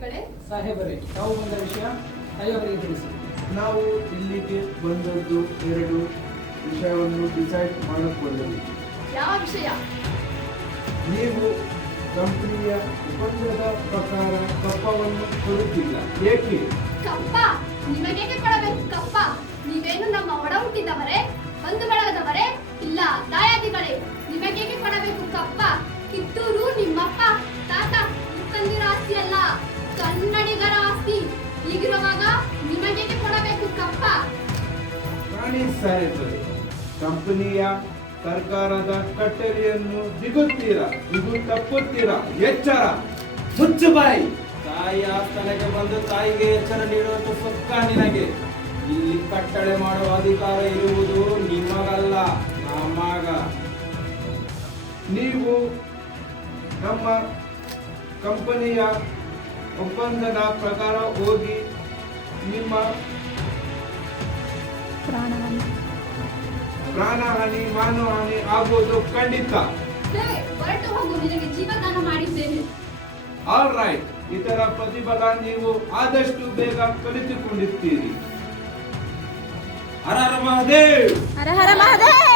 ದಾಯಾದಿಗಳೇ. ಸಾಹೇಬರೇ, ತಾವು ಬಂದ ವಿಷಯ ಆಯೋಗರಿಗೆ ತಿಳಿಸಿ. ನಾವು ಇಲ್ಲಿಗೆ ಬಂದದ್ದು ಎರಡು ವಿಷಯವನ್ನು ಡಿಸೈಡ್ ಮಾಡಿಕೊಳ್ಳಲು. ಯಾವ ವಿಷಯ? ನೀವು ಕಂಪನಿಯ ಒಪ್ಪಂದದ ಪ್ರಕಾರ ಕಪ್ಪವನ್ನು ಕೊಡುತ್ತಿಲ್ಲ, ಏಕೆ? ಕಪ್ಪ ನಿಮಗೇಕೆ ಕೊಡಬೇಕು ಕಪ್ಪ? ನೀವೇನು ನಮ್ಮ ಒಡ ಹುಟ್ಟಿದವರೇ, ಬಂಧು ಬಳಗದವರೇ? ಇಲ್ಲ ದಾಯಾದಿಗಳೇ, ನಿಮಗೇಕೆ ಕೊಡಬೇಕು ಕಪ್ಪ? ಕಿತ್ತೂರು ನಿಮ್ಮಪ್ಪ ತಾತ ಮುತ್ತಂದಿರ ಆಸ್ತಿ ಅಲ್ಲ, ಕನ್ನಡಿಗರ ಆಸ್ತಿ. ಹೀಗಿರುವಾಗ ನಿಮಗೇಕೆ ಕೊಡಬೇಕು ಕಪ್ಪ? ರಾಣಿ ಸಾಹೇಬರೇ, ಕಂಪನಿಯ ಸರ್ಕಾರದ ಕಟ್ಟಳೆಯನ್ನು ದಿಗುತ್ತೀರಾ? ಇದು ತಪ್ಪುತ್ತೀರಾ? ಎಚ್ಚರ! ಮುಚ್ಚು ಬಾಯಿ! ತಾಯಿ ಆಸ್ಥಾನಕ್ಕೆ ಬಂದು ತಾಯಿಗೆ ಎಚ್ಚರ ನೀಡುವಂತ ಸುಖ ನಿನಗೆ. ಇಲ್ಲಿ ಕಟ್ಟಳೆ ಮಾಡುವ ಅಧಿಕಾರ ಇರುವುದು ನಿಮಗಲ್ಲ, ನಮಗ. ನೀವು ನಮ್ಮ ಕಂಪನಿಯ ಒಪ್ಪಂದದ ಪ್ರಕಾರ ಹೋಗಿ ನಿಮ್ಮ ಪ್ರಾಣಹಾನಿ ಮಾನಹಾನಿ ಆಗುವುದು ಖಂಡಿತ. ಹೇ, ಹೊರಟು ಹೋಗು, ನಿನಗೆ ಜೀವದಾನ ಮಾಡಿದ್ದೇನೆ. ಆಲ್ ರೈಟ್, ಇದರ ಪ್ರತಿಫಲ ನೀವು ಆದಷ್ಟು ಬೇಗ ಕಲಿತುಕೊಂಡಿರ್ತೀರಿ. ಹರ ಹರ ಮಹಾದೇವ್. ಹರ ಹರ ಮಹಾದೇವ್.